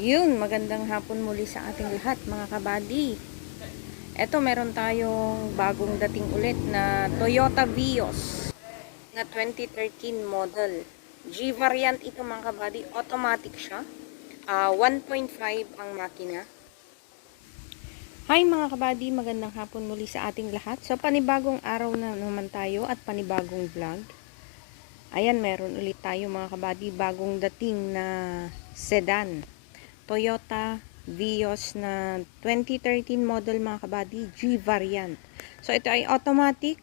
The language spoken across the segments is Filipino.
Yun, magandang hapon muli sa ating lahat mga kabady. Eto, meron tayong bagong dating ulit na Toyota Vios na 2013 model. G variant ito mga kabady, automatic siya. 1.5 ang makina. Hi mga kabady, magandang hapon muli sa ating lahat. So panibagong araw na naman tayo at panibagong vlog. Ayan, meron ulit tayo mga kabady, bagong dating na sedan. Toyota Vios na 2013 model mga kabady, G variant. So ito ay automatic.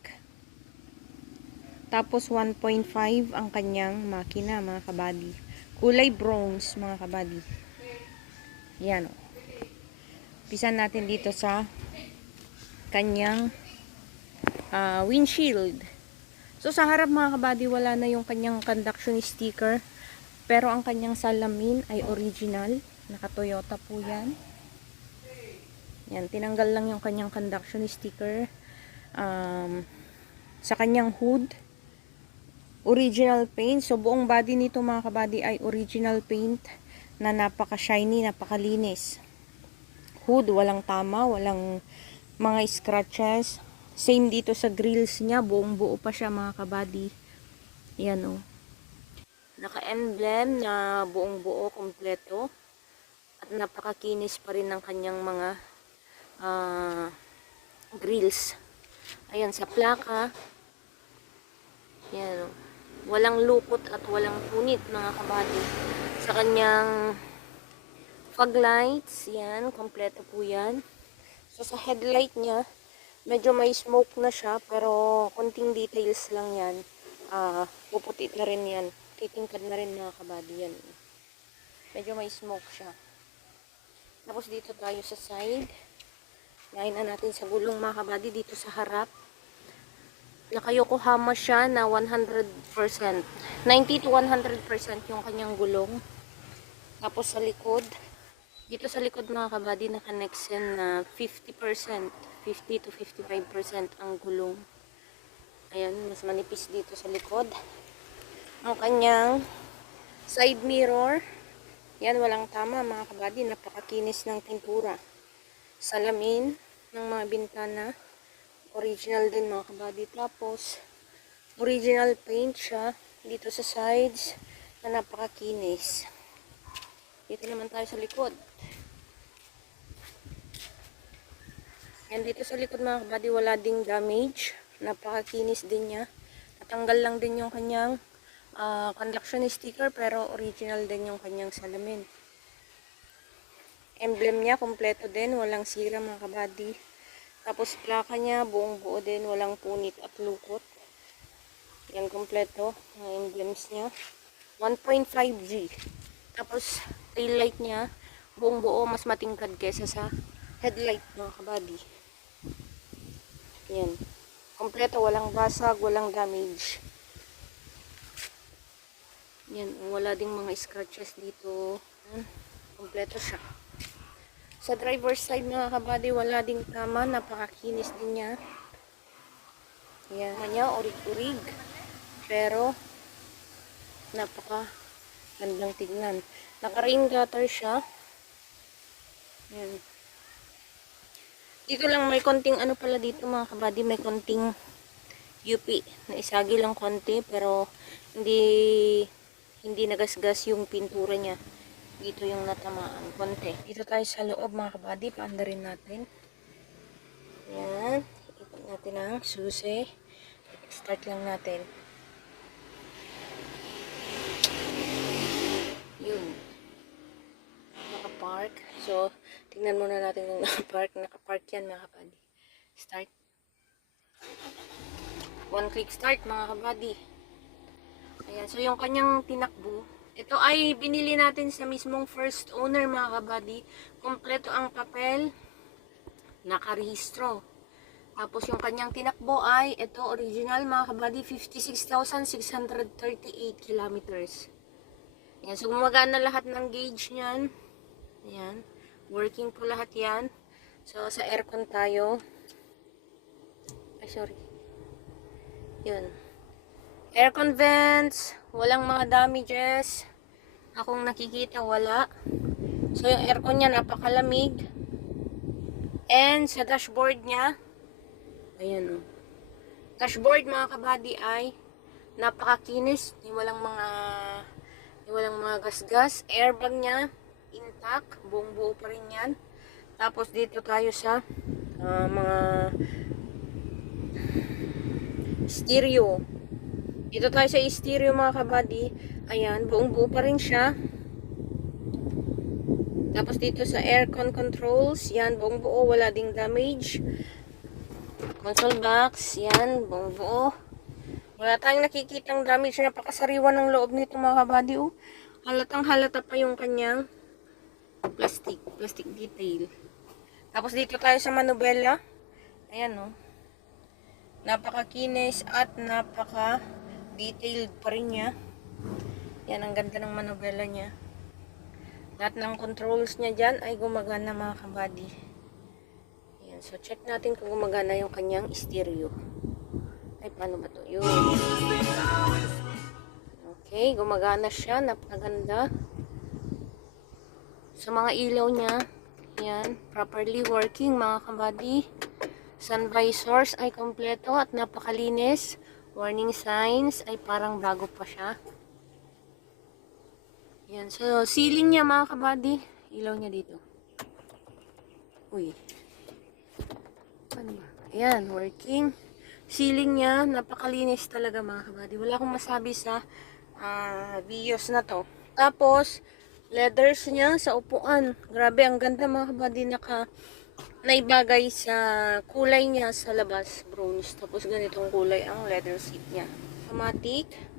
Tapos 1.5 ang kanyang makina mga kabady. Kulay bronze mga kabady. Yan o. Pisan natin dito sa kanyang windshield. So sa harap mga kabady, wala na yung kanyang conduction sticker. Pero ang kanyang salamin ay original. Naka-Toyota po yan. Yan, tinanggal lang yung kanyang conduction sticker. Sa kanyang hood, original paint. So buong body nito mga kabady ay original paint na napaka-shiny, napakalinis. Hood, walang tama, walang mga scratches. Same dito sa grills niya, buong buo pa siya mga kabady. Yan o. Naka-emblem na buong buo, kompleto. At napakakinis pa rin ng kanyang mga grills. Ayan, sa plaka. Yan. Walang lukot at walang punit mga kabady. Sa kanyang fog lights, yan, kompleto po yan. So sa headlight niya, medyo may smoke na siya, pero konting details lang yan. Puputi na rin yan. Titingkad na rin mga kabady yan. Medyo may smoke siya. Tapos dito tayo sa side. Lain na natin sa gulong mga kabady dito sa harap. Naka-Yokohama siya na 100%. 90 to 100% yung kanyang gulong. Tapos sa likod, dito sa likod mga kabady, naka-Nexen na 50%. 50 to 55% ang gulong. Ayan, mas manipis dito sa likod. Ang kanyang side mirror, yan, walang tama mga kabady, napakakinis ng pintura. Salamin ng mga bintana, original din mga kabady. Tapos, original paint siya dito sa sides na napakakinis. Dito naman tayo sa likod. Yan, dito sa likod mga kabady, wala ding damage. Napakakinis din niya. Natanggal lang din yung kanyang conduction sticker, pero original din yung kanyang salamin. Emblem niya, kompleto din. Walang sira mga kabady. Tapos plaka niya, buong buo din. Walang punit at lukot. Yan, kompleto. Ang emblems niya. 1.5G. Tapos tail light niya, buong buo, mas matingkad kesa sa headlight mga kabady. Yan. Kompleto, walang basag, walang damage. Yan, wala ding mga scratches dito. Yan. Kompleto siya. Sa driver's side mga kabady, wala ding tama, napakakinis din niya. Yan, kanya urig-urig. Pero napaka gandang tignan. Naka-rain gutter siya. Yan. Dito lang may konting ano pala dito mga kabady, may konting UP. Naisagi lang konti, pero hindi nagasgas yung pintura niya. Dito yung natamaan konti. Dito tayo sa loob mga kabady, paanda rin natin. Yan. Ikot natin ang susi. Start lang natin. Yun. Naka-park. So, tingnan muna natin yung naka-park. Naka-park yan mga kabady. Start. One click start mga kabady. Ayan. So, yung kanyang tinakbo. Ito ay binili natin sa mismong first owner mga kabady. Kompleto ang papel. Nakarehistro. Tapos yung kanyang tinakbo ay, ito original mga kabady, 56,638 kilometers. Ayan. So, gumagana lahat ng gauge niyan. Ayan. Working po lahat yan. So, sa aircon tayo. Ay, sorry. Yun. Aircon vents. Walang mga damages. Akong nakikita, wala. So, yung aircon niya napakalamig. And sa dashboard niya, ayan o. Dashboard mga kabady ay napakakinis. Walang mga gasgas. Airbag niya, intact. Buong buo pa rin yan. Tapos dito tayo sa mga stereo. Dito tayo sa stereo mga kabady. Ayan, buong buo pa rin siya. Tapos dito sa aircon controls, yan, buong buo, wala ding damage. Console box, yan, buong buo. Wala tayong nakikitang damage. Napakasariwa ng loob nito mga kabady. Oh. Halatang halata pa yung kanyang plastic detail. Tapos dito tayo sa manubela. Ayan oh. Napakakinis at napaka-detailed pa rin niya. Yan, ang ganda ng manubela niya. Lahat ng controls niya dyan ay gumagana mga kabady. Ayan, so check natin kung gumagana yung kanyang stereo. Ay, paano ba to? Yun. Okay, gumagana siya. Napakaganda. Sa mga ilaw niya, yan, properly working mga kabady. Sun visors ay kompleto at napakalinis. Warning signs ay parang bago pa siya. Yan, so ceiling niya mga kabady, ilaw niya dito. Uy. Ano ba? Ayan, working. Ceiling niya, napakalinis talaga mga kabady. Wala akong masabi sa videos na to. Tapos, leathers niya sa upuan. Grabe, ang ganda mga kabady, naibagay sa kulay niya sa labas, bronze. Tapos ganitong kulay ang leather seat niya. Automatic.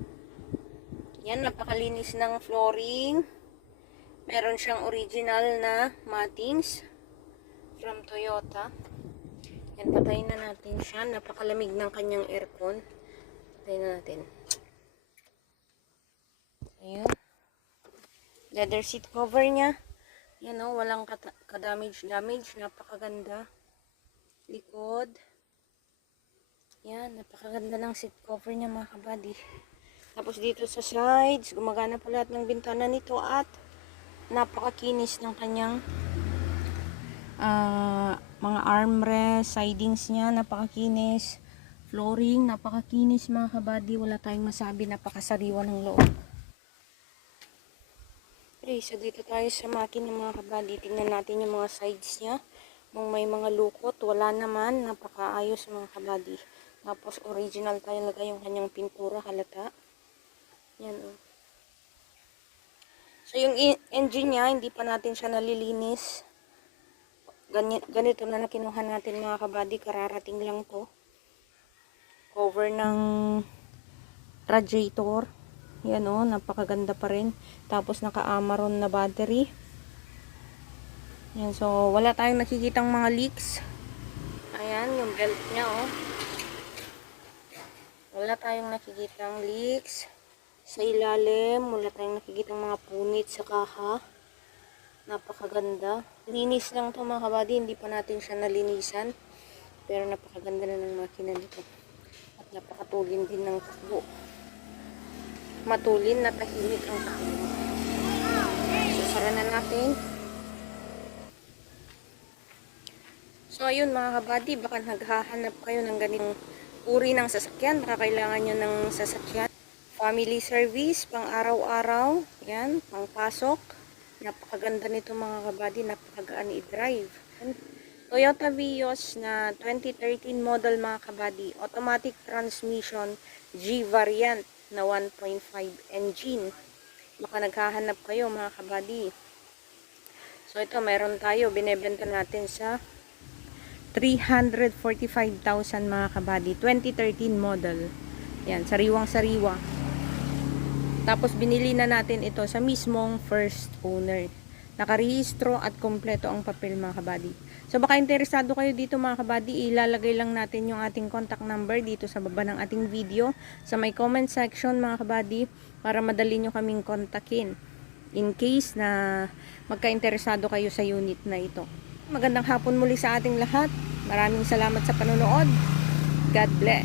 Yan, napakalinis ng flooring. Meron siyang original na mattings from Toyota. Yan, patayin na natin siya. Napakalamig ng kanyang aircon. Patayin na natin. Ayan. Leather seat cover niya. Yan o, walang ka-damage. Napakaganda. Likod. Yan, napakaganda ng seat cover niya mga kabady. Tapos dito sa sides, gumagana pa lahat ng bintana nito at napakakinis ng kanyang mga armrest, sidings niya, napakakinis. Flooring, napakakinis mga kabady. Wala tayong masabi, napakasariwa ng loob. Okay, so dito tayo sa makina mga kabady. Tingnan natin yung mga sides niya. Kung may mga lukot, wala naman. Napakaayos mga kabady. Tapos original talaga yung kanyang pintura, halata. Yan o. So yung engine niya, hindi pa natin siya nalilinis. Ganito na nakinuha natin mga kabady. Kararating lang to. Cover ng radiator. Yan o, napakaganda pa rin. Tapos naka-Amaron na battery. Yan, so wala tayong nakikitang mga leaks. Ayan, yung belt niya o. Wala tayong nakikitang leaks. Sa ilalim, wala tayong nakikitang mga punit sa kaha. Napakaganda. Linis lang to mga kabady, hindi pa natin siya nalinisan. Pero napakaganda na ng makina nito. At napakatulin din ng takbo. Matulin na tahimik ang takbo. So, sara na natin. So, ayun mga kabady, baka naghahanap kayo ng ganitong uri ng sasakyan. Baka kailangan nyo ng sasakyan. Family service, pang araw-araw. Yan, pang pasok. Napakaganda nito mga kabady, napakagaan i-drive. Toyota Vios na 2013 model mga kabady. Automatic transmission, G variant na 1.5 engine. Baka naghahanap kayo mga kabady. So ito meron tayo, binebenta natin sa 345,000 mga kabady. 2013 model. Yan, sariwang-sariwa. Tapos binili na natin ito sa mismong first owner. Nakarehistro at kompleto ang papel mga kabady. So baka interesado kayo dito mga kabady, ilalagay lang natin yung ating contact number dito sa baba ng ating video. Sa may comment section mga kabady, para madali nyo kaming kontakin. In case na magka-interesado kayo sa unit na ito. Magandang hapon muli sa ating lahat. Maraming salamat sa panonood. God bless.